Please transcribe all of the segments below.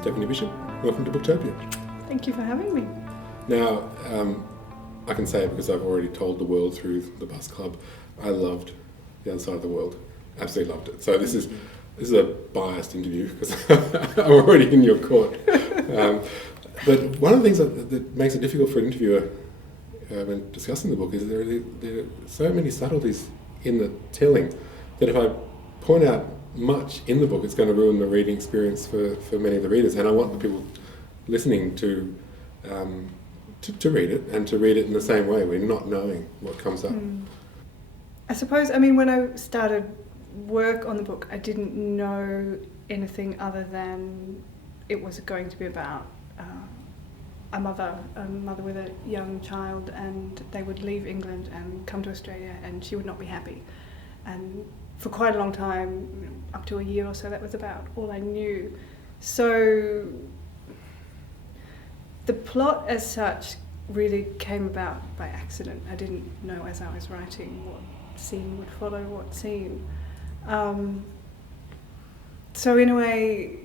Stephanie Bishop, welcome to Booktopia. Thank you for having me. Now, I can say it because I've already told the world through the Bus Club, I loved The Other Side of the World. Absolutely loved it. So this is a biased interview because I'm already in your court. But one of the things that makes it difficult for an interviewer when discussing the book is there are so many subtleties in the telling that if I point out much in the book, it's going to ruin the reading experience for many of the readers. And I want the people listening to read it, and to read it in the same way, we're not knowing what comes up. I suppose, when I started work on the book, I didn't know anything other than it was going to be about a mother with a young child, and they would leave England and come to Australia, and she would not be happy. And for quite a long time, up to a year or so, that was about all I knew. So the plot as such really came about by accident. I didn't know as I was writing what scene would follow what scene. So in a way,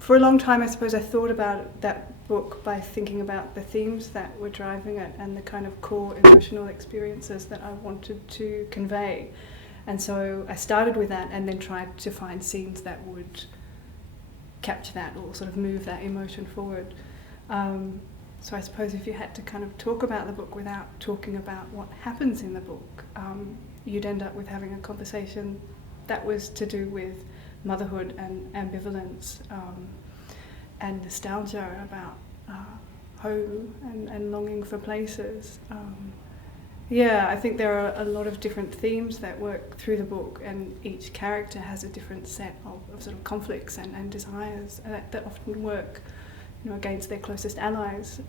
for a long time, I suppose I thought about that book by thinking about the themes that were driving it and the kind of core emotional experiences that I wanted to convey. And so I started with that and then tried to find scenes that would capture that or sort of move that emotion forward. So I suppose if you had to kind of talk about the book without talking about what happens in the book, you'd end up with having a conversation that was to do with motherhood and ambivalence and nostalgia about home and longing for places. I think there are a lot of different themes that work through the book, and each character has a different set of sort of conflicts and desires that often work against their closest allies.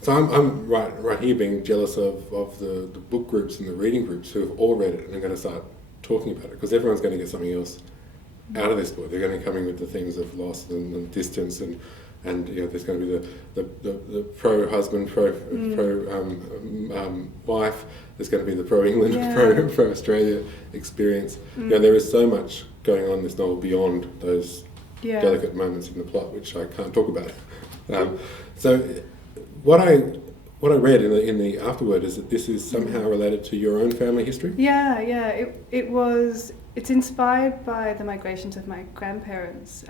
So I'm right here being jealous of the book groups and the reading groups who have all read it and are going to start talking about it, because everyone's going to get something else out of this book. They're going to come in with the themes of loss and distance, and there's going to be the pro-husband, pro-wife. There's going to be the pro-England, pro-Australia experience. There is so much going on in this novel beyond those delicate moments in the plot, which I can't talk about. So what I read in the afterword is that this is somehow related to your own family history? It's inspired by the migrations of my grandparents.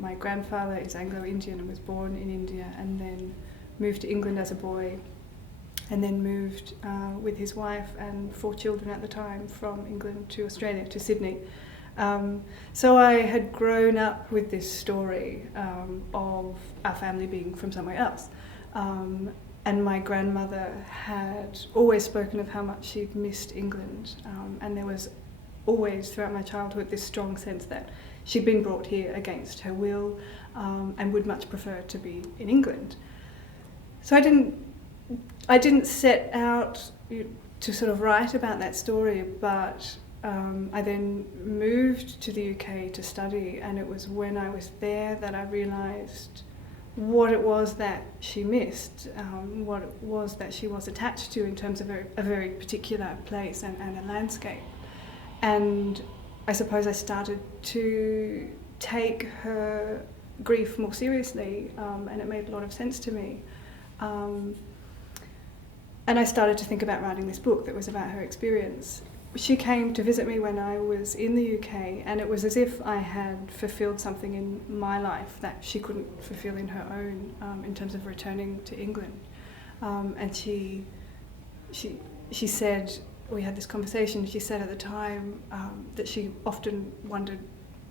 My grandfather is Anglo-Indian and was born in India, and then moved to England as a boy, and then moved with his wife and 4 children at the time from England to Australia, to Sydney. So I had grown up with this story of our family being from somewhere else. And my grandmother had always spoken of how much she'd missed England. And there was always, throughout my childhood, this strong sense that she'd been brought here against her will, and would much prefer to be in England. So I didn't set out to sort of write about that story, but I then moved to the UK to study, and it was when I was there that I realised what it was that she missed, what it was that she was attached to in terms of a very particular place and a landscape. And I suppose I started to take her grief more seriously, and it made a lot of sense to me. And I started to think about writing this book that was about her experience. She came to visit me when I was in the UK, and it was as if I had fulfilled something in my life that she couldn't fulfill in her own, in terms of returning to England. And she said, we had this conversation, she said at the time that she often wondered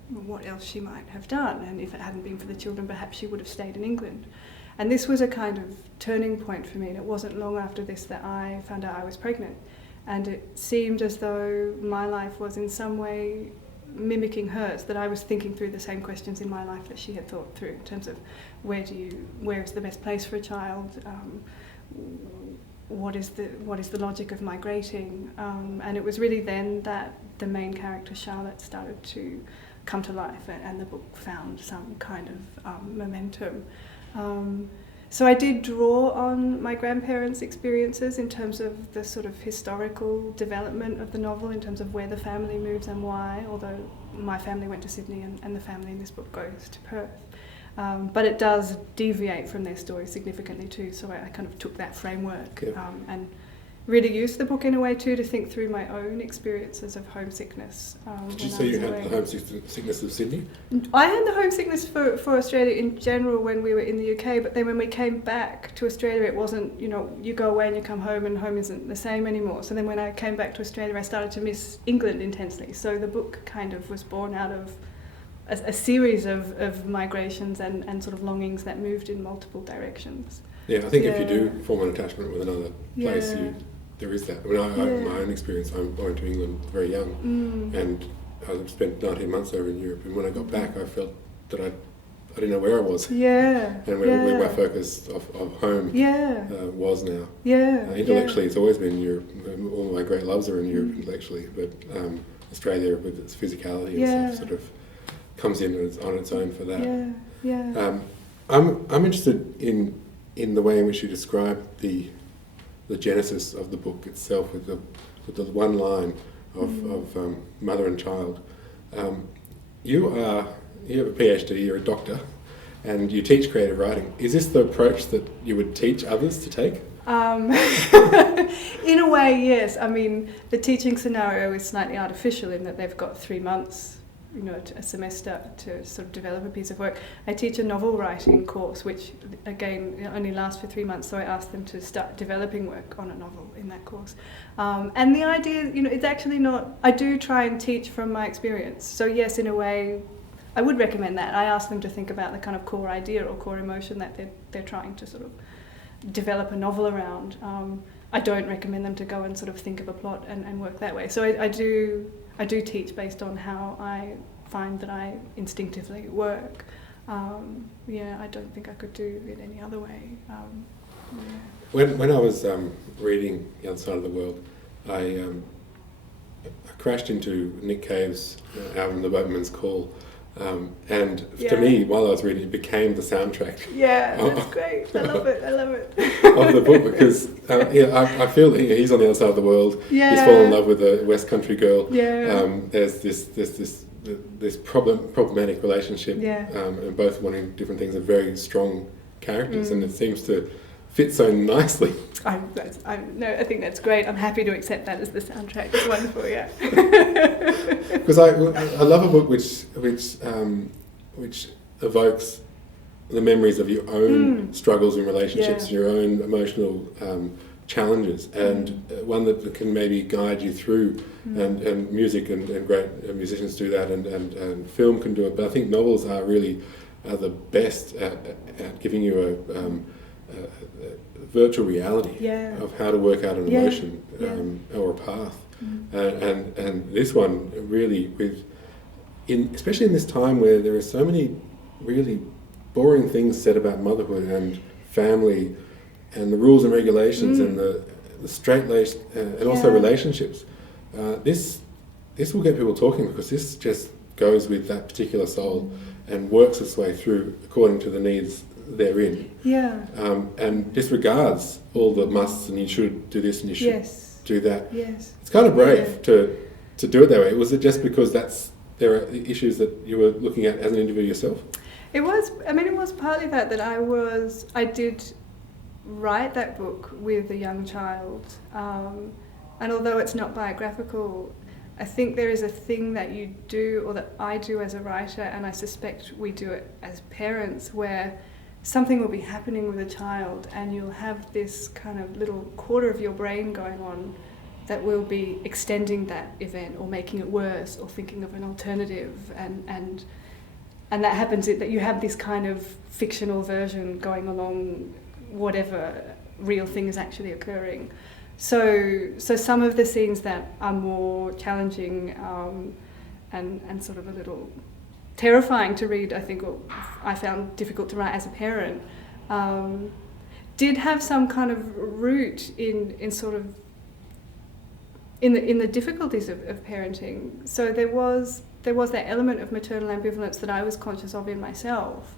what else she might have done, and if it hadn't been for the children, perhaps she would have stayed in England. And this was a kind of turning point for me, and it wasn't long after this that I found out I was pregnant. And it seemed as though my life was in some way mimicking hers, that I was thinking through the same questions in my life that she had thought through, in terms of where is the best place for a child, what is the logic of migrating, and it was really then that the main character Charlotte started to come to life, and the book found some kind of momentum. So I did draw on my grandparents' experiences in terms of the sort of historical development of the novel, in terms of where the family moves and why, although my family went to Sydney and the family in this book goes to Perth. But it does deviate from their story significantly too, so I kind of took that framework and really used the book in a way too to think through my own experiences of homesickness. Did you say you had the homesickness of Sydney? I had the homesickness for Australia in general when we were in the UK, but then when we came back to Australia, it wasn't, you go away and you come home and home isn't the same anymore. So then when I came back to Australia, I started to miss England intensely. So the book kind of was born out of a series of migrations and sort of longings that moved in multiple directions. Yeah, I think if you do form an attachment with another place, there is that. I mean, my own experience, I went to England very young, and I spent 19 months over in Europe, and when I got back, I felt that I didn't know where I was. And where my focus of home was now. Intellectually, it's always been Europe. All my great loves are in Europe intellectually, but Australia with its physicality and stuff sort of comes in on its own for that. I'm interested in the way in which you describe the genesis of the book itself, with the one line of mother and child. You have a PhD, you're a doctor, and you teach creative writing. Is this the approach that you would teach others to take? In a way, yes. I mean, the teaching scenario is slightly artificial in that they've got 3 months, a semester to sort of develop a piece of work. I teach a novel writing course, which again only lasts for 3 months, so I ask them to start developing work on a novel in that course. And the idea, it's actually not, I do try and teach from my experience. So yes, in a way, I would recommend that. I ask them to think about the kind of core idea or core emotion that they're trying to sort of develop a novel around. I don't recommend them to go and sort of think of a plot and work that way. So I do teach based on how I find that I instinctively work. I don't think I could do it any other way. When I was reading The Other Side of the World, I crashed into Nick Cave's album The Boatman's Call, and to me, while I was reading, it became the soundtrack. That's great. I love it. Of the book, because I feel that he's on the other side of the world. He's fallen in love with a West Country girl. There's this problematic relationship, and both wanting different things, are very strong characters, and it seems to fit so nicely. I think that's great. I'm happy to accept that as the soundtrack. It's wonderful, Because I love a book which evokes the memories of your own struggles in relationships, your own emotional challenges, and one that can maybe guide you through. And music and great musicians do that, and film can do it. But I think novels are the best at giving you a virtual reality of how to work out an emotion or a path. And this one really, especially in this time where there are so many really boring things said about motherhood and family and the rules and regulations and the straight-laced and also relationships. This will get people talking, because this just goes with that particular soul and works its way through according to the needs they're in. And disregards all the musts, and you should do this and you should do that. It's kind of brave to do it that way. Was it just because there are issues that you were looking at as an individual yourself? It was partly that I did write that book with a young child, and although it's not biographical, I think there is a thing that you do, or that I do as a writer, and I suspect we do it as parents, where something will be happening with a child and you'll have this kind of little quarter of your brain going on that will be extending that event or making it worse or thinking of an alternative, and that happens, that you have this kind of fictional version going along whatever real thing is actually occurring. So some of the scenes that are more challenging and sort of a little terrifying to read, I think, or I found difficult to write as a parent, did have some kind of root in sort of in the difficulties of parenting. So there was that element of maternal ambivalence that I was conscious of in myself,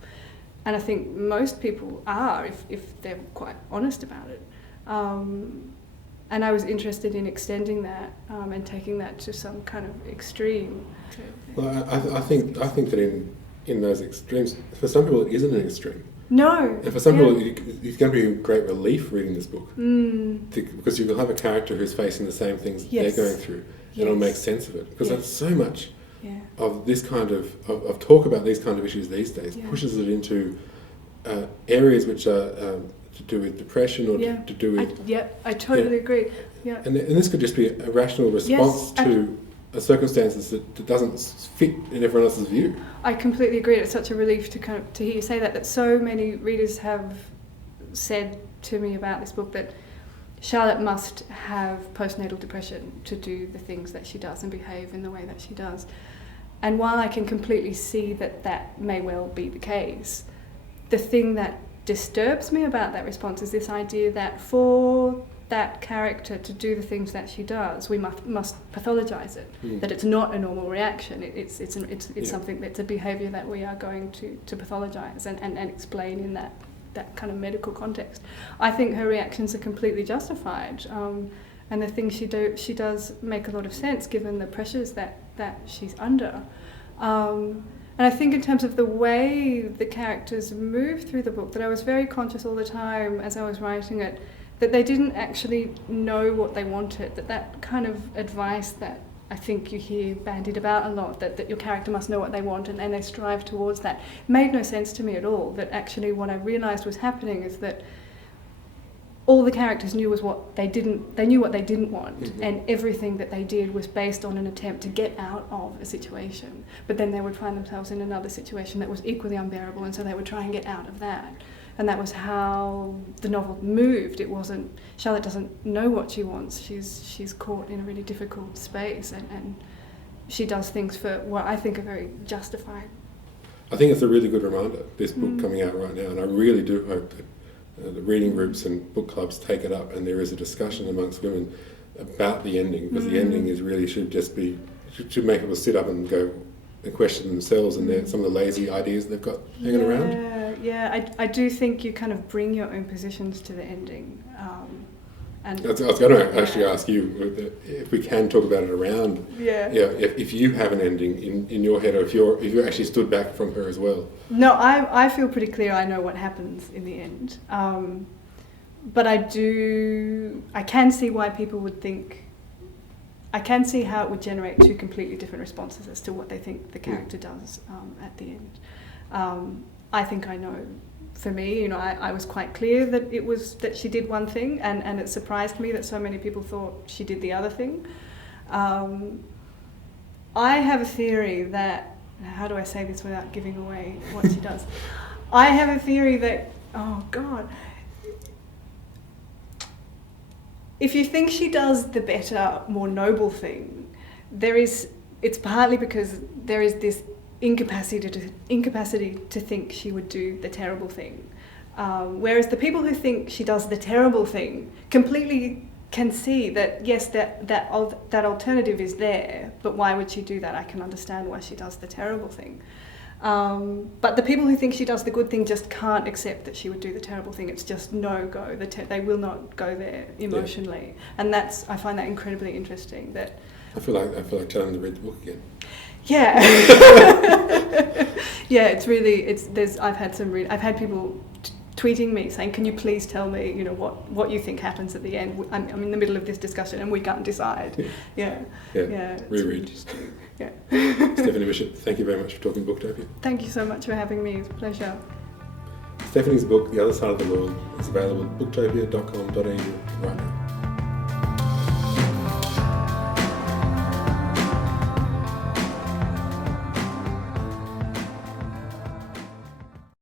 And I think most people are, if they're quite honest about it. And I was interested in extending that and taking that to some kind of extreme. Well, I think that in those extremes, for some people it isn't an extreme. No. And for some people, it's going to be a great relief reading this book. Mm. Because you'll have a character who's facing the same things Yes. they're going through. Yes. And it'll make sense of it. Because Yes. that's so much Yeah. of this kind of talk about these kind of issues these days, Yeah. pushes it into areas which are to do with depression or Yeah. to do with... I totally agree. Yeah. And this could just be a rational response to a circumstances that doesn't fit in everyone else's view. I completely agree. It's such a relief to hear you say that so many readers have said to me about this book that Charlotte must have postnatal depression to do the things that she does and behave in the way that she does. And while I can completely see that may well be the case, the thing that disturbs me about that response is this idea that for that character to do the things that she does, we must pathologise it. That it's not a normal reaction. It's something that's a behaviour that we are going to pathologise and explain in that kind of medical context. I think her reactions are completely justified, and the things she does make a lot of sense given the pressures that she's under. And I think in terms of the way the characters move through the book, that I was very conscious all the time as I was writing it, that they didn't actually know what they wanted, that kind of advice that I think you hear bandied about a lot, that your character must know what they want and they strive towards that, made no sense to me at all. That actually what I realised was happening is that all the characters knew was what they knew what they didn't want, Mm-hmm. and everything that they did was based on an attempt to get out of a situation. But then they would find themselves in another situation that was equally unbearable, and so they would try and get out of that. And that was how the novel moved. It wasn't, Charlotte doesn't know what she wants. She's caught in a really difficult space, and she does things for what I think are very justified. I think it's a really good reminder, this book coming out right now, and I really do hope that the reading groups and book clubs take it up and there is a discussion amongst women about the ending, because the ending should make people sit up and go and question themselves and some of the lazy ideas they've got hanging around. Yeah, I do think you kind of bring your own positions to the ending. And I was going to actually ask you if we can talk about it around. If you have an ending in your head, or if you actually stood back from her as well. No, I feel pretty clear. I know what happens in the end. But I can see why people would think. I can see how it would generate two completely different responses as to what they think the character does at the end. I think I know. For me, I was quite clear that she did one thing, and it surprised me that so many people thought she did the other thing. I have a theory that, how do I say this without giving away what she does? I have a theory that, oh God, if you think she does the better, more noble thing, it's partly because there is this incapacity to think she would do the terrible thing. Whereas the people who think she does the terrible thing completely can see that, yes, that alternative is there, but why would she do that? I can understand why she does the terrible thing. But the people who think she does the good thing just can't accept that she would do the terrible thing. It's just no go. They will not go there emotionally. Yeah. And I find that incredibly interesting. That I feel like telling them to read the book again. Yeah. Yeah, I've had people tweeting me saying, can you please tell me, what you think happens at the end? I'm in the middle of this discussion and we can't decide. Yeah. Reread. Yeah. Stephanie Bishop, thank you very much for talking Booktopia. Thank you so much for having me. It's a pleasure. Stephanie's book, The Other Side of the World, is available at booktopia.com.au right now.